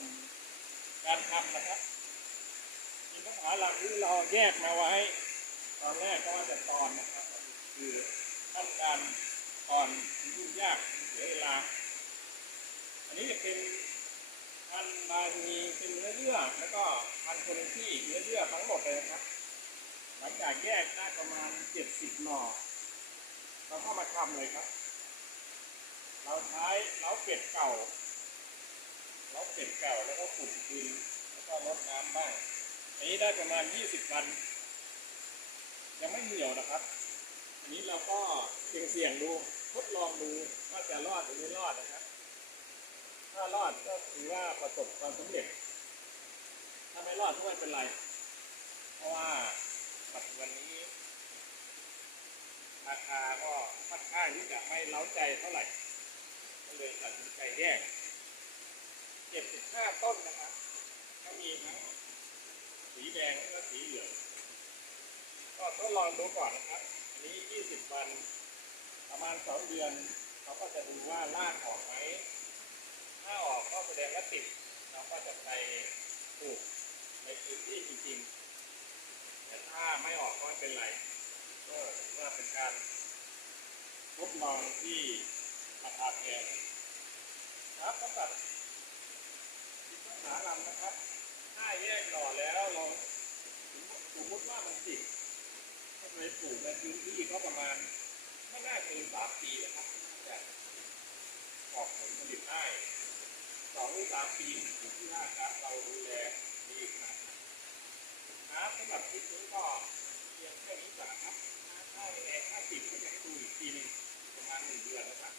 มการทำนะครับอินทผลัมที่เราแยกมาไว้ ตอนแรกก็ว่าจะตอนนะครับ คือขั้นการตอนยุ่งยากเสียเวลา อันนี้จะเป็นพันบาฮีเป็นเนื้อเยื่อแล้วก็พันคนที่เนื้อเยื่อทั้งหมดเลยนะครับ หลังจากแยกได้ประมาณเจ็ดสิบหน่อเราก็มาทำเลยครับ เราใช้เล้าเป็ดเก่า เล้าเป็ดเก่าแล้วก็ขุดดินแล้วก็รดน้ำบ้างอันนี้ได้ประมาณยี่สิบวัน ยังไม่เหี่ยวนะครับ อันนี้เราก็เสี่ยงเสี่ยงๆดูทดลองดูว่าจะรอดหรือไม่รอดนะครับ ถ้ารอดก็ถือว่าประสบความสำเร็จ ถ้าไม่รอดก็ไม่เป็นไร เพราะว่าปัจจุบันนี้ ราคาก็ค่อนข้างที่จะไม่เล้าใจเท่าไหร่ก็เลยตัดสินใจแยก เจ็ดสิบห้าต้นนะครับก็มีทั้งสีแดงและก็สีเหลืองก็ทดลองดูก่อนนะครับ อันนี้ยี่สิบวัน ประมาณสองเดือน เขาก็จะดูว่ารากออกไหม ถ้าออกก็แสดงว่าติด เราก็จะไปปลูกในพื้นที่จริงๆ แต่ถ้าไม่ออกก็ไม่เป็นไร ก็ถือว่าเป็นการทดลองที่ราคาแพงครับสำหรับที่ต้องหาลำนะ ครับถ้าแยกหน่อแล้วเราสมมติว่ามันติดก็เลยปลูกในพื้นที่ก็ประมาณไม่น่าเกินสามปีนะครับจะออกผลผลิตได้สองหรือสามปีอยู่ที่ว่าครับเราดูแลดีขนาดไหนครับสำหรับคลิปนี้ก็เพียงแค่นี้ก่อนนะครับถ้ายังไงถ้าติดก็จะให้ดูอีกทีนึงประมาณหนึ่งเดือนนะครับ